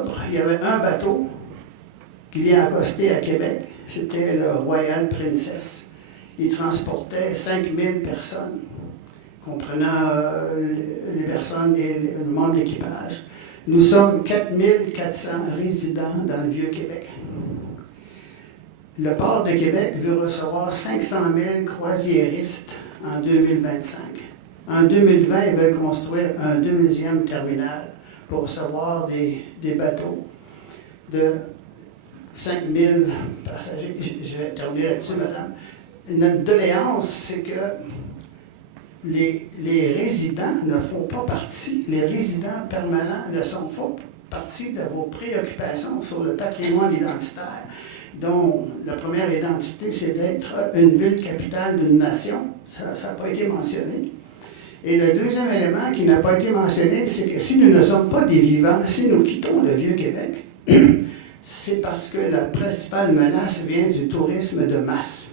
octobre, il y avait un bateau qui vient accoster à Québec. C'était le Royal Princess. Il transportait 5000 personnes, comprenant les personnes et le membre d'équipage. Nous sommes 4400 résidents dans le Vieux-Québec. Le port de Québec veut recevoir 500 000 croisiéristes en 2025. En 2020, ils veulent construire un deuxième terminal pour recevoir des bateaux de 5 000 passagers. Je vais terminer là-dessus, madame. Notre doléance, c'est que les résidents ne font pas partie, les résidents permanents ne font pas partie de vos préoccupations sur le patrimoine identitaire, dont la première identité, c'est d'être une ville capitale d'une nation. Ça n'a pas été mentionné. Et le deuxième élément qui n'a pas été mentionné, c'est que si nous ne sommes pas des vivants, si nous quittons le Vieux-Québec, c'est parce que la principale menace vient du tourisme de masse.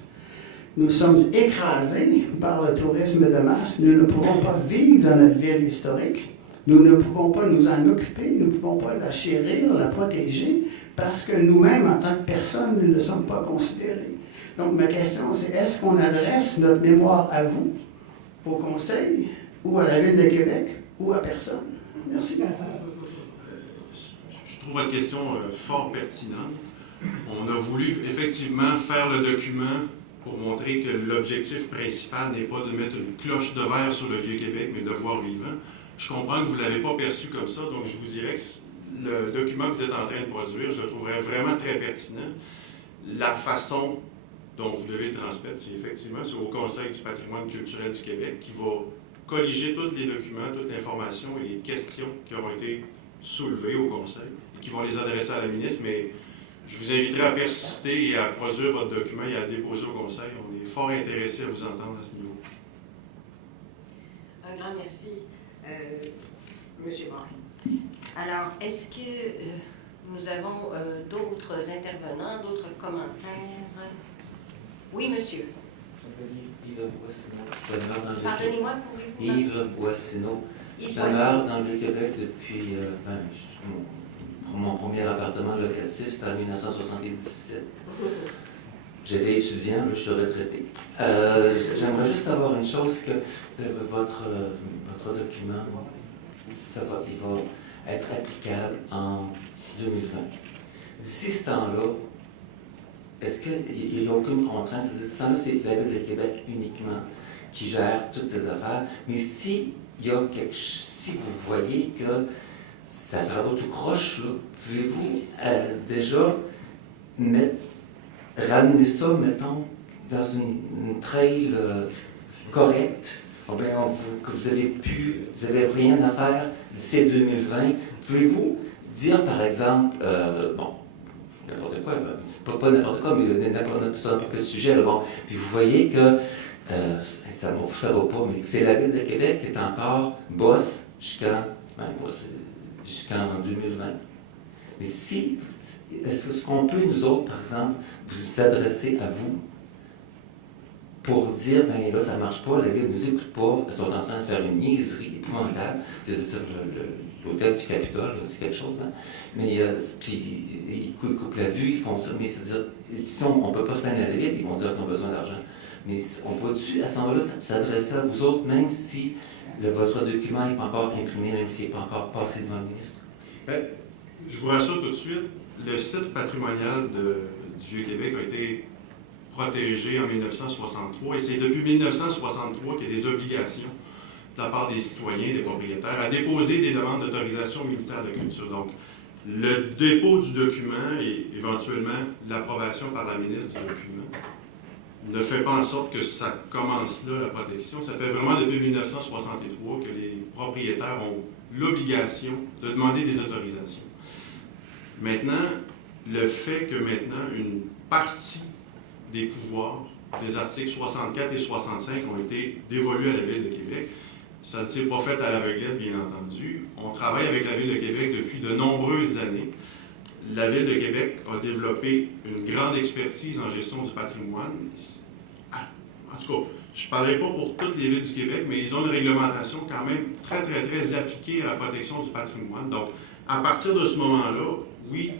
Nous sommes écrasés par le tourisme de masse. Nous ne pouvons pas vivre dans notre ville historique. Nous ne pouvons pas nous en occuper. Nous ne pouvons pas la chérir, la protéger, parce que nous-mêmes, en tant que personnes, nous ne sommes pas considérés. Donc, ma question, c'est est-ce qu'on adresse notre mémoire à vous, au Conseil, ou à la Ville de Québec, ou à personne? Merci. Je trouve votre question fort pertinente. On a voulu effectivement faire le document pour montrer que l'objectif principal n'est pas de mettre une cloche de verre sur le Vieux-Québec, mais de le voir vivant. Je comprends que vous ne l'avez pas perçu comme ça, donc je vous dirais que le document que vous êtes en train de produire, je le trouverais vraiment très pertinent. La façon dont vous devez le transmettre, c'est effectivement au Conseil du patrimoine culturel du Québec qui va colliger tous les documents, toute l'information et les questions qui auront été soulevées au Conseil et qui vont les adresser à la ministre, mais je vous inviterai à persister et à produire votre document et à le déposer au Conseil. On est fort intéressés à vous entendre à ce niveau. Un grand merci, M. Morin. Alors, est-ce que nous avons d'autres intervenants, d'autres commentaires? Oui, monsieur. Yves Boissineau. Pardonnez-moi, pouvez-vous... Yves Boissineau. Yves Je demeure dans le Québec depuis... mon premier appartement locatif, c'était en 1977. J'étais étudiant, là, je suis retraité. J'aimerais juste savoir une chose, que votre document, il va être applicable en 2020. D'ici ce temps-là, est-ce qu'il n'y a aucune contrainte? Ce temps-là, c'est la Ville de Québec uniquement qui gère toutes ces affaires. Mais si vous voyez que ça sera pas tout croche, là, pouvez-vous déjà ramener ça, mettons, dans une trail correcte, que vous avez rien à faire d'ici 2020? Pouvez-vous dire, par exemple, n'importe quoi, pas n'importe quoi, mais n'importe quel sujet, là, bon, puis vous voyez que ça va pas, mais que c'est la Ville de Québec qui est encore boss jusqu'en 2020. Mais est-ce qu'on peut, nous autres, par exemple, vous adresser à vous pour dire, ben là, ça ne marche pas, la Ville ne nous écoute pas, ils sont en train de faire une niaiserie épouvantable, c'est-à-dire l'hôtel du Capitole, c'est quelque chose, hein? Mais puis ils coupent la vue, ils font ça, mais c'est-à-dire, on ne peut pas se plaindre à la Ville, ils vont dire qu'ils ont besoin d'argent. Mais on peut-tu, à ce moment-là, s'adresser à vous autres, même si votre document n'est pas encore imprimé, même s'il n'est pas encore passé devant le ministre? Bien, je vous rassure tout de suite, le site patrimonial du Vieux-Québec a été protégé en 1963 et c'est depuis 1963 qu'il y a des obligations de la part des citoyens, des propriétaires, à déposer des demandes d'autorisation au ministère de la Culture. Donc, le dépôt du document et éventuellement l'approbation par la ministre du document ne fait pas en sorte que ça commence là, la protection. Ça fait vraiment depuis 1963 que les propriétaires ont l'obligation de demander des autorisations. Maintenant, le fait que maintenant une partie des pouvoirs des articles 64 et 65 ont été dévolus à la Ville de Québec, ça ne s'est pas fait à l'aveuglette, bien entendu. On travaille avec la Ville de Québec depuis de nombreuses années. La Ville de Québec a développé une grande expertise en gestion du patrimoine. En tout cas, je ne parlerai pas pour toutes les villes du Québec, mais ils ont une réglementation quand même très, très, très appliquée à la protection du patrimoine. Donc, À partir de ce moment-là, oui,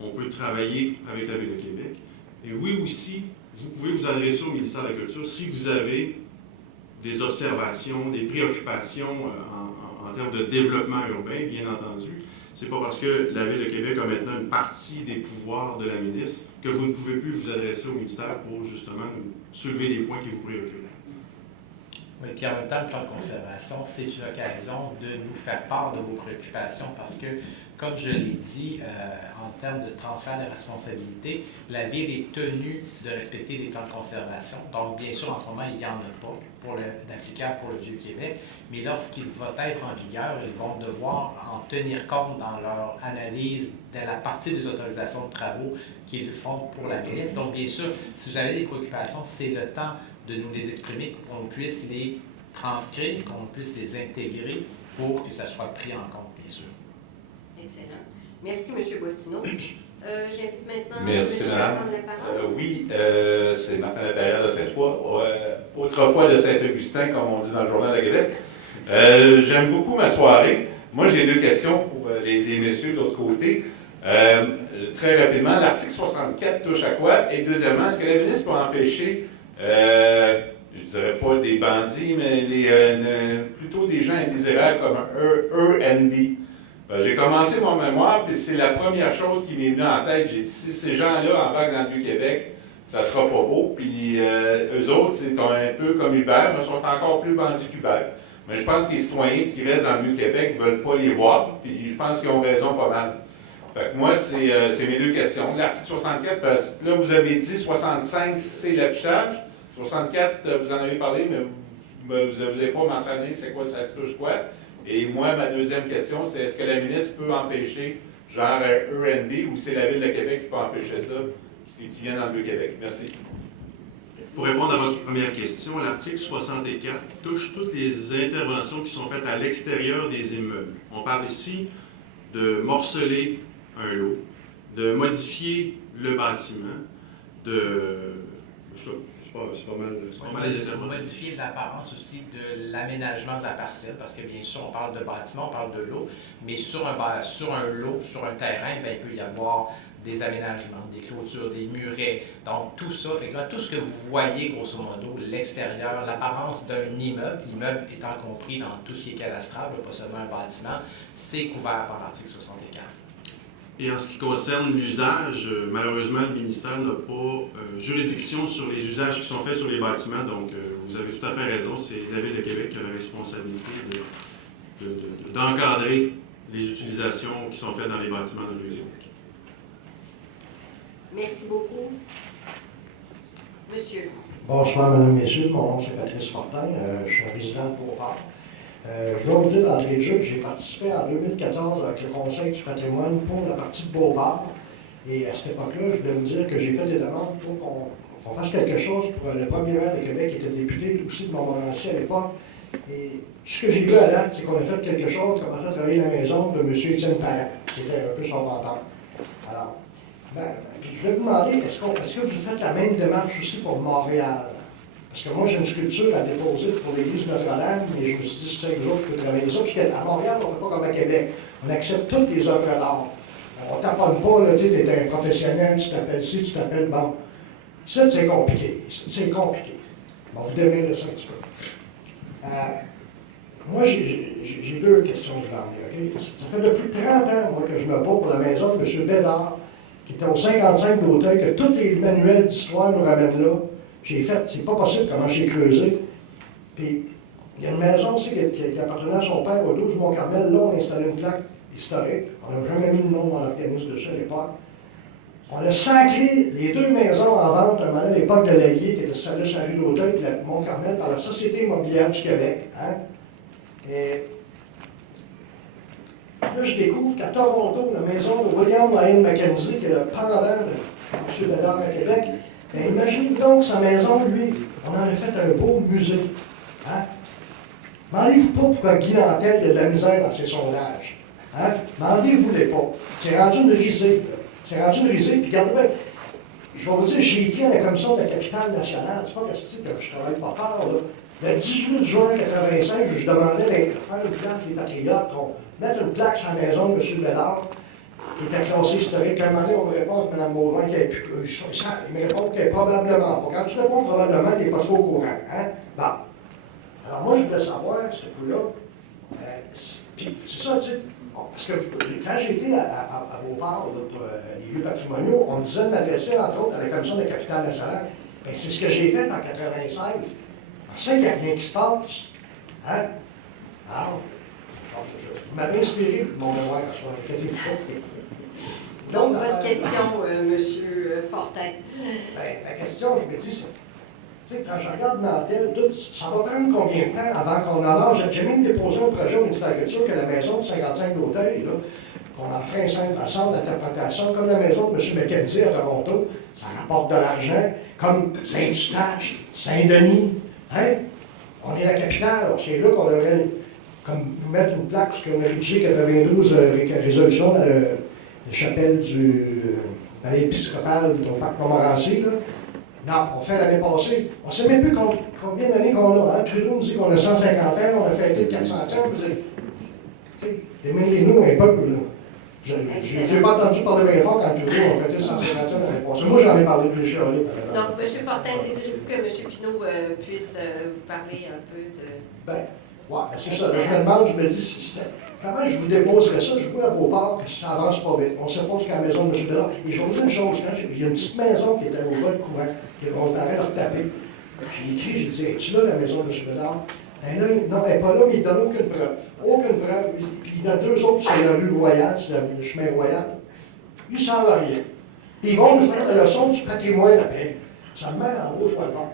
on peut travailler avec la Ville de Québec. Et oui aussi, vous pouvez vous adresser au ministère de la Culture si vous avez des observations, des préoccupations en termes de développement urbain, bien entendu. C'est pas parce que la Ville de Québec a maintenant une partie des pouvoirs de la ministre que vous ne pouvez plus vous adresser au ministère pour justement soulever des points qui vous préoccupent. Oui, puis en même temps, le plan de conservation, c'est l'occasion de nous faire part de vos préoccupations parce que, comme je l'ai dit, en termes de transfert de responsabilités, la Ville est tenue de respecter les plans de conservation. Donc, bien sûr, en ce moment, il n'y en a pas d'applicable pour le Vieux-Québec, mais lorsqu'il va être en vigueur, ils vont devoir en tenir compte dans leur analyse de la partie des autorisations de travaux qu'ils font pour la ministre. Donc, bien sûr, si vous avez des préoccupations, c'est le temps de nous les exprimer, qu'on puisse les transcrire, qu'on puisse les intégrer pour que ça soit pris en compte, bien sûr. Excellent. Merci, M. Boistineau. J'invite maintenant Merci, M. à madame. prendre la parole. Oui, c'est Martin Laperrière de Sainte-Foy, autrefois de Saint-Augustin, comme on dit dans le Journal de Québec. J'aime beaucoup ma soirée. Moi, j'ai deux questions pour les messieurs de l'autre côté. Très rapidement, l'article 64 touche à quoi? Et deuxièmement, est-ce que la ministre peut empêcher, je ne dirais pas des bandits, mais plutôt des gens indésirables comme un Airbnb? J'ai commencé mon mémoire, puis c'est la première chose qui m'est venue en tête. J'ai dit, si ces gens-là embarquent dans le Vieux-Québec, ça sera pas beau. Puis eux autres, c'est un peu comme Uber, mais ils sont encore plus bandits qu'Uber. Mais je pense que les citoyens qui restent dans le Vieux-Québec ne veulent pas les voir, puis je pense qu'ils ont raison pas mal. Fait que moi, c'est mes deux questions. L'article 64, là, vous avez dit 65, c'est l'affichage. 64, vous en avez parlé, mais vous n'avez pas mentionné c'est quoi, ça touche quoi. Et moi, ma deuxième question, c'est est-ce que la ministre peut empêcher, genre Airbnb, ou c'est la Ville de Québec qui peut empêcher ça, qui vient dans le Vieux-Québec? Merci. Pour répondre à votre première question, l'article 64 touche toutes les interventions qui sont faites à l'extérieur des immeubles. On parle ici de morceler un lot, de modifier le bâtiment, c'est pas mal les interventions. Modifier l'apparence aussi de l'aménagement de la parcelle, parce que bien sûr, on parle de bâtiment, on parle de lot, mais sur un lot, sur un terrain, bien, il peut y avoir des aménagements, des clôtures, des murets, donc tout ça. Fait que là, tout ce que vous voyez, grosso modo, l'extérieur, l'apparence d'un immeuble, l'immeuble étant compris dans tout ce qui est cadastrable, pas seulement un bâtiment, c'est couvert par l'article 64. Et en ce qui concerne l'usage, malheureusement, le ministère n'a pas juridiction sur les usages qui sont faits sur les bâtiments. Donc, vous avez tout à fait raison, c'est la Ville de Québec qui a la responsabilité d'encadrer les utilisations qui sont faites dans les bâtiments de Vieux-Québec. Merci beaucoup. Monsieur. Bonsoir, Mesdames, Messieurs. Mon nom, c'est Patrice Fortin. Je suis un résident de Beauport. Je dois vous dire d'entrée de jeu que j'ai participé en 2014 avec le Conseil du patrimoine pour la partie de Beauport. Et à cette époque-là, je voulais me dire que j'ai fait des demandes pour qu'on fasse quelque chose pour le premier maire de Québec qui était député aussi de Montmorency à l'époque. Et tout ce que j'ai vu à date, c'est qu'on a fait quelque chose, commencé à travailler à la maison de M. Étienne Parent, qui était un peu son mentor. Alors, puis je voulais vous demander, est-ce que vous faites la même démarche aussi pour Montréal? Parce que moi, j'ai une sculpture à déposer pour l'église Notre-Dame, mais je me suis dit, si c'est autres, je peux travailler ça. Parce qu'à Montréal, on ne fait pas comme à Québec. On accepte toutes les œuvres d'art. On ne taponne pas, là, tu es un professionnel, tu t'appelles ci, tu t'appelles bon. Ça, c'est compliqué. C'est compliqué. Bon, vous devez ça un petit peu. Moi, j'ai deux questions de demander, OK? Ça fait depuis 30 ans, moi, que je me bats pour la maison de M. Bédard, qui était au 55 de l'hôtel, que tous les manuels d'histoire nous ramènent là. J'ai fait, c'est pas possible comment j'ai creusé. Puis, il y a une maison aussi qui appartenait à son père au 12 Mont-Carmel. Là, on a installé une plaque historique. On n'a jamais mis le nom dans l'organisme dessus à l'époque. On a sacré les deux maisons en vente à l'époque de Laguier, qui était celle-là sur la rue d'Auteuil, puis Mont-Carmel, par la Société immobilière du Québec. Hein? Et là, je découvre qu'à Toronto, la maison de William Lyon Mackenzie, qui est le pendant de M. Bédard à Québec, bien, imaginez donc sa maison, lui, on en a fait un beau musée. Hein? Demandez-vous pas pourquoi Guy Nantel il a de la misère dans ses sondages. Hein? Demandez-vous-les pas. C'est rendu une risée. C'est rendu une risée. Puis regardez bien, je vais vous dire, j'ai écrit à la commission de la capitale nationale. C'est pas que je travaille pas fort, là. Le 18 juin 1985, je demandais de faire une place des patriotes, qu'on mette une plaque sur la maison de M. Bédard, qui était classée historique. À un moment donné, on me répond que Mme Baudouin, il me répond qu'elle est probablement pas. Quand tu réponds probablement, tu n'es pas trop au courant. Hein? Bon. Alors moi, je voulais savoir, ce coup-là, puis c'est ça, tu sais, parce que quand j'étais à Beauport, les lieux patrimoniaux, on me disait de m'adresser, entre autres, à la Commission de la capitale nationale. Bien, c'est ce que j'ai fait en 1996. Ça fait qu'il n'y a rien qui se passe. Hein? Alors, vous m'avez inspiré mon mémoire à soi. Donc, votre question, M. Fortin. Bien, la question, je me dis, c'est, tu sais, quand je regarde Nantel, ça va prendre combien de temps avant qu'on en lâche? J'ai même déposé un projet au ministère de la Culture que la maison de 55 d'Auteuil, qu'on en ferait un centre d'interprétation, comme la maison de M. McKenzie à Toronto, ça rapporte de l'argent, comme Saint-Eustache, Saint-Denis. Hein? On est la capitale, c'est là qu'on devrait comme mettre une plaque, parce qu'on a rédigé 92 résolutions dans la chapelle dans l'épiscopal au parc Montmorency. Là. Non, on fait l'année passée. On ne sait même plus combien d'années qu'on a. Hein? Trudeau nous dit qu'on a 150 ans, on a fêté le 400 ans. Démêlez-nous un peu. Je n'ai pas entendu parler bien fort quand Trudeau a fêté 150 ans l'année passée. Moi, j'en ai parlé de chialé. Donc, M. Fortin, désirez-vous que M. Pinault puisse vous parler un peu de... Ben, ouais, c'est ça. Je me demande, je me dis, comment je vous déposerais ça? Je vois à Beauport que ça avance pas vite. On se pose qu'à la maison de M. Bédard. Et je vais vous dire une chose, il y a une petite maison qui était au bas de courant, qu'on est en train de retaper. J'ai écrit, j'ai dit, es-tu là, la maison de M. Bédard? Ben là, non, elle n'est pas là, mais il ne donne aucune preuve. Aucune preuve. Puis il y en a deux autres sur la rue Royale, sur le chemin Royal. Ils ne savent rien. Puis ils vont nous faire la leçon du patrimoine après. Ça me met en rouge, je vais le voir.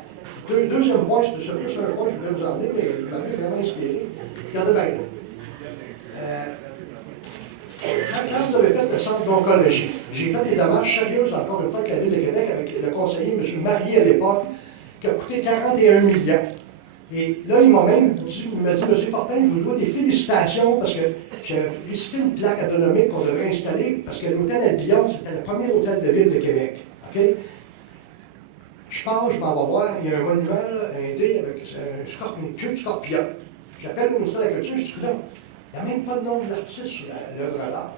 Deuxième point, c'est plus un point que je voulais vous emmener, mais vous m'avez vraiment inspiré. Regardez bien. Quand vous avez fait le centre d'oncologie, j'ai fait des démarches sérieuses, encore une fois, avec la Ville de Québec, avec le conseiller M. Marie à l'époque, qui a coûté 41 millions. Et là, il m'a même dit, M. Fortin, je vous dois des félicitations parce que j'ai félicité une plaque atomique qu'on devrait installer parce que l'hôtel Albion, c'était le premier hôtel de ville de Québec. Okay? Je pars, je m'en vais voir, il y a un monument, là, un thé avec une queue de scorpion. J'appelle le ministère de la Culture, je dis, non, il n'y a même pas de nom de l'artiste sur l'œuvre d'art.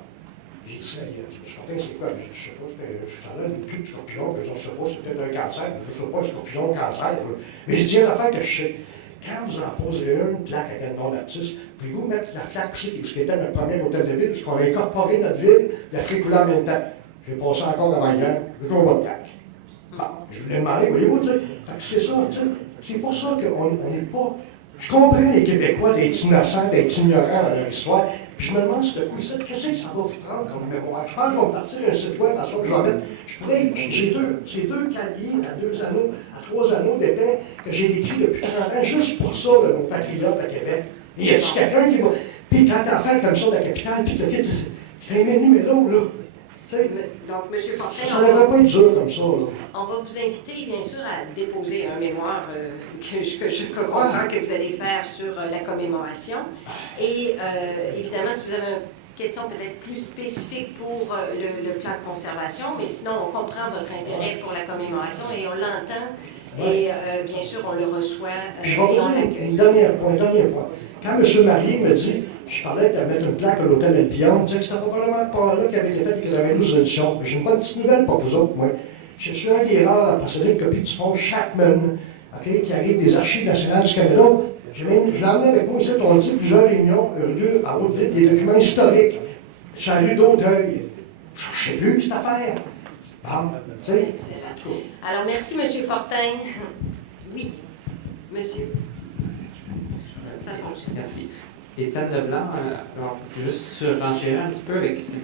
J'ai dit ça, je Fortin, c'est quoi? Je ne sais pas, je suis là, une queue de scorpion, je ne sais pas, c'est peut-être un cancer, je ne sais pas, un scorpion, un cancer. Mais j'ai dit une affaire que je sais. Quand vous en posez une plaque avec un nom d'artiste, pouvez-vous mettre la plaque aussi, ce qui était notre premier hôtel de ville, puisqu'on a incorporé notre ville, la fricoulée en même temps. J'ai passé encore avant hier, j'ai toujours pas de plaque. Bon, je voulais demander, voyez-vous, tu sais, c'est ça, tu sais, c'est pour ça qu'on n'est pas. Je comprends les Québécois d'être innocents, d'être ignorants dans leur histoire, puis je me demande si qu'est-ce que ça va vous prendre comme mémoire? Je pense qu'on va partir un site web, parce que je vais mettre, j'ai deux cahiers à 2 anneaux, à 3 anneaux d'épais que j'ai décrits depuis 30 ans, juste pour ça, de nos patriotes à Québec. Et y a-t-il quelqu'un qui va. Puis quand t'as affaire comme ça de la capitale, puis c'est un menu numéro, là. Donc, M. Fortin, Ça ne devrait pas être dur comme ça, là. on va vous inviter, bien sûr, à déposer un mémoire que je comprends que vous allez faire sur la commémoration. Et évidemment, si vous avez une question peut-être plus spécifique pour le plan de conservation, mais sinon, on comprend votre intérêt pour la commémoration et on l'entend. Et bien sûr, on le reçoit Puis je vais vous et on dire l'accueille. un dernier point. Quand M. Marié me dit, je parlais de mettre une plaque à l'hôtel Albion, il disait que c'était probablement pas là qu'avait été fait les 92 éditions. Mais j'ai une bonne petite nouvelle pour vous autres, moi. Je suis un des rares à posséder une copie du fonds Chapman, qui arrive des Archives nationales du Canada. Je l'ai emmené avec moi ici, on dit plusieurs réunions, à Haute-Ville, des documents historiques sur la rue d'Auteuil. Je ne sais plus cette affaire. Bon, tu sais. Excellent. Alors, merci, M. Fortin. Oui, monsieur. Ça fonctionne. Merci. Étienne Leblanc, alors, juste surenchérir un petit peu avec ce que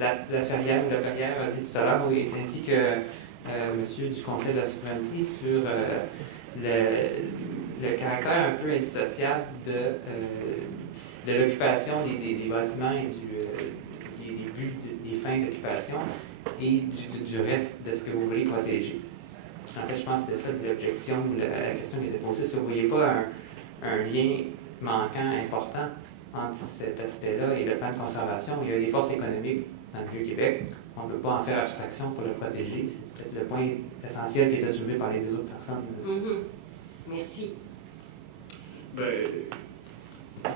la Ferrière a dit tout à l'heure, et c'est ainsi que monsieur du Conseil de la souveraineté sur le caractère un peu indissociable de l'occupation des bâtiments et des buts, des fins d'occupation et du reste de ce que vous voulez protéger. En fait, je pense que c'était ça l'objection ou la question qui était posée. Est-ce que vous ne voyez pas un lien manquant important entre cet aspect-là et le plan de conservation? Il y a des forces économiques dans le Vieux-Québec. On ne peut pas en faire abstraction pour le protéger. C'est peut-être le point essentiel qui était soulevé par les deux autres personnes. Merci.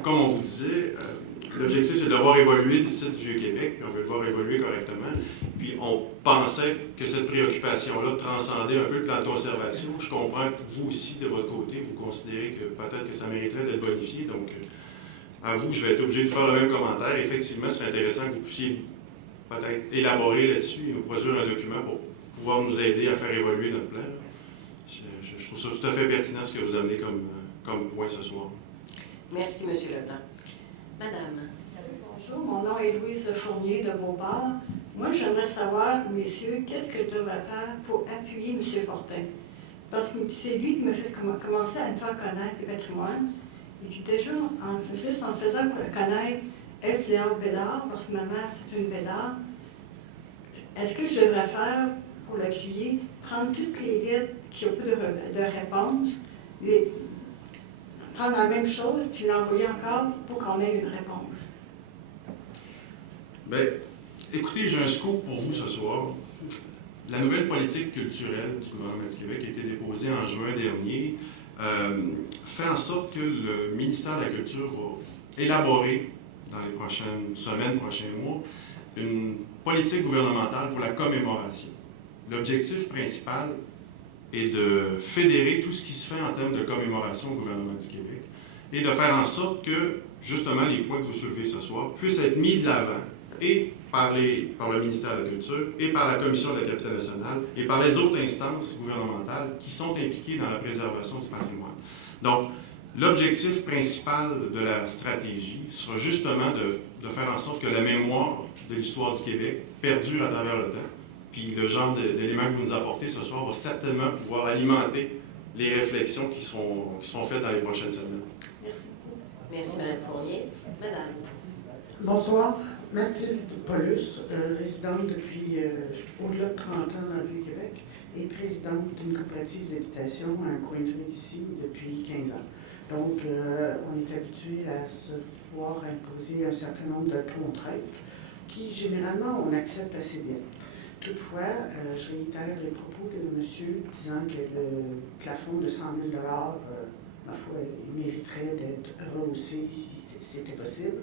Comme on vous disait, l'objectif, c'est de voir évoluer le site du Vieux-Québec, puis on veut le voir évoluer correctement. Puis on pensait que cette préoccupation-là transcendait un peu le plan de conservation. Je comprends que vous aussi, de votre côté, vous considérez que peut-être que ça mériterait d'être bonifié. Donc, à vous, je vais être obligé de faire le même commentaire. Effectivement, c'est intéressant que vous puissiez peut-être élaborer là-dessus et nous produire un document pour pouvoir nous aider à faire évoluer notre plan. Je trouve ça tout à fait pertinent ce que vous amenez comme point ce soir. Merci, M. Leblanc. Madame. Bonjour, mon nom est Louise Fournier de Beauport. Moi, j'aimerais savoir, messieurs, qu'est-ce que je devrais faire pour appuyer M. Fortin? Parce que c'est lui qui m'a fait commencer à me faire connaître le patrimoine. Et puis déjà, en faisant connaître LCA Bédard, parce que ma mère est une Bédard, est-ce que je devrais faire, pour l'appuyer, prendre toutes les lettres qui n'ont pas de réponse, prendre la même chose, puis l'envoyer encore pour qu'on ait une réponse? Bien, écoutez, j'ai un scoop pour vous ce soir. La nouvelle politique culturelle du gouvernement du Québec qui a été déposée en juin dernier fait en sorte que le ministère de la Culture va élaborer dans les prochaines semaines, prochains mois, une politique gouvernementale pour la commémoration. L'objectif principal est de fédérer tout ce qui se fait en termes de commémoration au gouvernement du Québec et de faire en sorte que, justement, les points que vous soulevez ce soir puissent être mis de l'avant et par le ministère de la Culture, et par la Commission de la capitale nationale, et par les autres instances gouvernementales qui sont impliquées dans la préservation du patrimoine. Donc, l'objectif principal de la stratégie sera justement de faire en sorte que la mémoire de l'histoire du Québec perdure à travers le temps. Puis le genre d'éléments que vous nous apportez ce soir va certainement pouvoir alimenter les réflexions qui seront faites dans les prochaines semaines. Merci beaucoup. Merci, Mme Fournier. Madame. Bonsoir, Mathilde Paulus, résidente depuis au-delà de 30 ans dans le Vieux-Québec et présidente d'une coopérative d'habitation à un coin de rue ici depuis 15 ans. Donc, on est habitué à se voir imposer un certain nombre de contraintes qui, généralement, on accepte assez bien. Toutefois, je réitère les propos de monsieur disant que le plafond de 100 000 ma foi, il mériterait d'être rehaussé si c'était possible.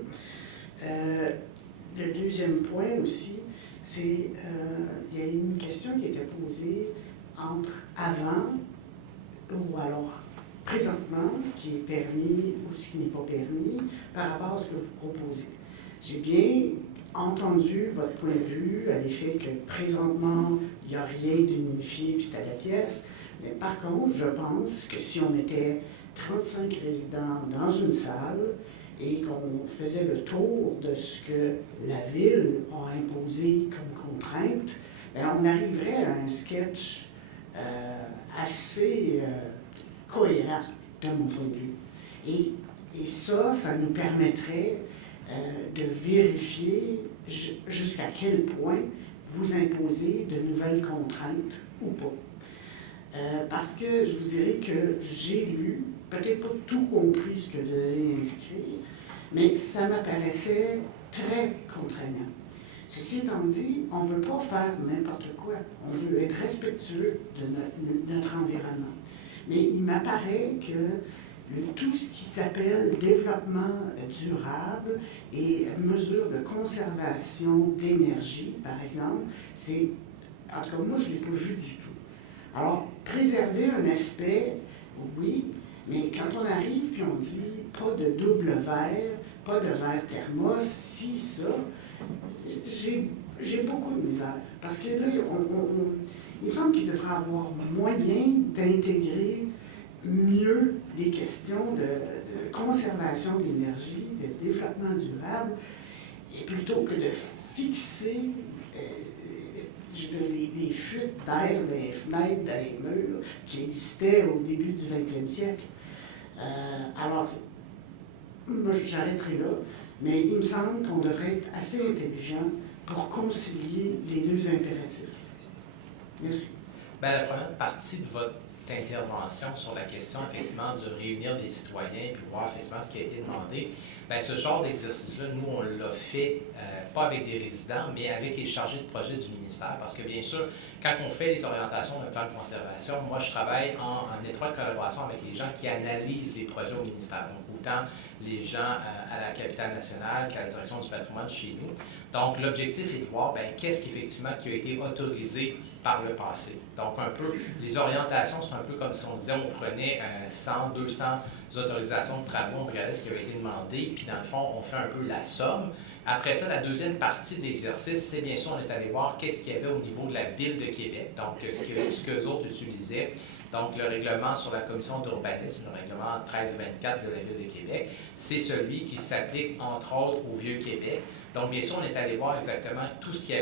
Le deuxième point aussi, c'est il y a une question qui était posée entre avant ou alors présentement, ce qui est permis ou ce qui n'est pas permis par rapport à ce que vous proposez. J'ai bien entendu votre point de vue à l'effet que présentement, il n'y a rien d'unifié puis c'est à la pièce. Mais par contre, je pense que si on était 35 résidents dans une salle et qu'on faisait le tour de ce que la Ville a imposé comme contrainte, bien, on arriverait à un sketch assez cohérent de mon point de vue. Et ça nous permettrait de vérifier jusqu'à quel point vous imposez de nouvelles contraintes ou pas. Parce que je vous dirais que j'ai lu, peut-être pas tout compris ce que vous avez inscrit, mais ça m'apparaissait très contraignant. Ceci étant dit, on ne veut pas faire n'importe quoi. On veut être respectueux de notre environnement. Mais il m'apparaît que tout ce qui s'appelle développement durable et mesures de conservation d'énergie, par exemple, c'est, en tout cas, moi, je ne l'ai pas vu du tout. Alors, préserver un aspect, oui, mais quand on arrive puis on dit pas de double verre, pas de verre thermos, si, ça, j'ai beaucoup de misère. Parce que là, il me semble qu'il devrait avoir moyen d'intégrer mieux les questions de conservation d'énergie, de développement durable, et plutôt que de fixer je veux dire, des fuites d'air dans les fenêtres, dans les murs, qui existaient au début du 20e siècle. Alors, moi, j'arrêterai là, mais il me semble qu'on devrait être assez intelligent pour concilier les deux impératifs. Merci. Bien, la première partie de votre intervention sur la question, effectivement, de réunir des citoyens puis voir, effectivement, ce qui a été demandé. Bien, ce genre d'exercice-là, nous, on l'a fait, pas avec des résidents, mais avec les chargés de projet du ministère, parce que, bien sûr, quand on fait les orientations d'un plan de conservation, moi, je travaille en étroite collaboration avec les gens qui analysent les projets au ministère. Donc, autant les gens à la capitale nationale qu'à la direction du patrimoine chez nous. Donc, l'objectif est de voir qu'est-ce qui a été autorisé par le passé. Donc, un peu, les orientations, c'est un peu comme si on disait, on prenait 100, 200 autorisations de travaux, on regardait ce qui avait été demandé, puis dans le fond, on fait un peu la somme. Après ça, la deuxième partie de l'exercice, c'est bien sûr, on est allé voir qu'est-ce qu'il y avait au niveau de la Ville de Québec, donc ce qu'eux autres utilisaient. Donc, le règlement sur la commission d'urbanisme, le règlement 1324 de la Ville de Québec, c'est celui qui s'applique, entre autres, au Vieux-Québec. Donc, bien sûr, on est allé voir exactement tout ce qu'il y avait